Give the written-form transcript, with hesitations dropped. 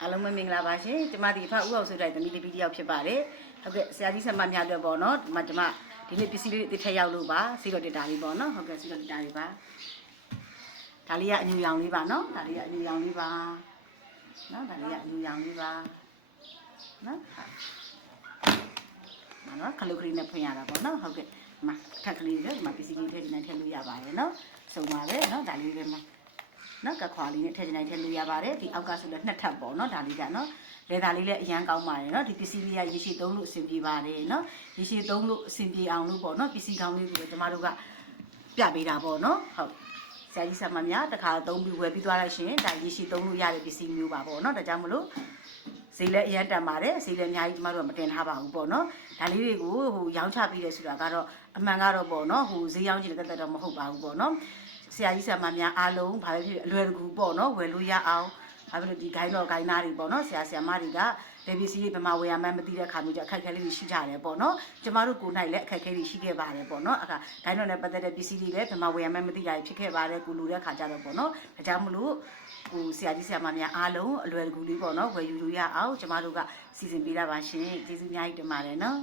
အားလုံးပဲမင်္ဂလာပါရှင်ကျမဒီဖတ်ဦးအောင်ဆိုတဲ့သမီးလေးဗီဒီယိုဖြစ်ပါတယ်ဟုတ်ကဲ့ဆရာကြီးဆက်မများအတွက်ပေါ့နော်ဒီမှာကျမဒီနေ့ပစ္စည်းလေးအစ်ထက်ရောက်လို့ပါစီတော့တက်တာလေးပေါ့နော်ဟုတ်ကဲ့စီတော့တက်တာလေးပါဒါလေးကအညူရောင်လေးပါနော်ဒါလေးကအညူရောင်လေးပါနော်ဒါလေးကအညူရောင်လေးပါနော်နော်ခလုတ်ကလေးနဲ့ဖွင့်ရတာပေါ့နော်ဟုတ်ကဲ့ဒီမှာထက်ကလေးတွေဒီမှာပစ္စည်းလေးထည့်နေထည့်လို့ရပါတယ်နော်စုံပါပဲနော်ဒါလေးပဲမှာနော်ကခွာလေးနဲ့ထည့်နေထည့်လို့ရပါတယ်ဒီအောက်ကဆိုတော့နှစ်ထပ်ပေါ့နော်ဒါလေးကနော်လေဒါလေးလည်းအရန်ကောင်းပါတယ်နော်ဒီပစ္စည်းလေးကရေရှည်သုံးလို့အဆင်ပြေပါတယ်နော်ရေရှည်သုံးလို့အဆင်ပြေအောင်လို့ပေါ့နော်ပစ္စည်းကောင်းလေးကိုကျမတို့ကပြပေးတာပေါ့နော်ဟုတ်ဆရာကြီးဆက်မများတခါသုံးပြီးဝယ်ပြီးသွားလိုက်ရှင်ဒါရေရှည်သုံးလို့ရတဲ့ပစ္စည်းမျိုးပါပေါ့နော်ဒါကြောင့်မလို့ဈေးလည်းအရင်တန်ပါတယ်ဈေးလည်းအများကြီးကျမတို့ကမတင်ထားပါဘူးပေါ့နော်ဒါလေးတွေကိုဟိုရောင်းချပြီးတယ်ဆိုတာကတော့အမှန်ကတော့ပေါ့နော်ဟိုဈေးရောင်းချင်တဲ့တက်တော့မဟုတ်ပါဘူးပေါ့နော်ဆရာကြီးဆရာမများအားလုံးဘာပဲဖြစ်အလွယ်တကူပေါ့နော်ဝယ်လို့ရအောင်ဘာဖြစ်လို့ဒီဂိုင်းတော်ဂိုင်းသားတွေပေါ့နော်ဆရာဆရာမတွေကဒေပစ္စည်းတွေဘယ်မှာဝယ်ရမှန်းမသိတဲ့အခါမျိုးကြအခက်အခဲလေးတွေရှိကြတယ်ပေါ့နော်ကျမတို့ကိုယ်၌လည်းအခက်အခဲတွေရှိခဲ့ပါတယ်ပေါ့နော်အခါဂိုင်းတော်နဲ့ပတ်သက်တဲ့ပစ္စည်းတွေလည်းဘယ်မှာဝယ်ရမှန်းမသိတာဖြစ်ခဲ့ပါတယ်ကိုလူတဲ့အခါကြတော့ပေါ့နော်ဒါကြောင့်မလို့ဟိုဆရာကြီးဆရာမများအားလုံးအလွယ်တကူလေးပေါ့နော်ဝယ်ယူလို့ရအောင်ကျမတို့ကစီစဉ်ပေးတာပါရှင်ကျေးဇူးအများကြီးတင်ပါတယ်နော်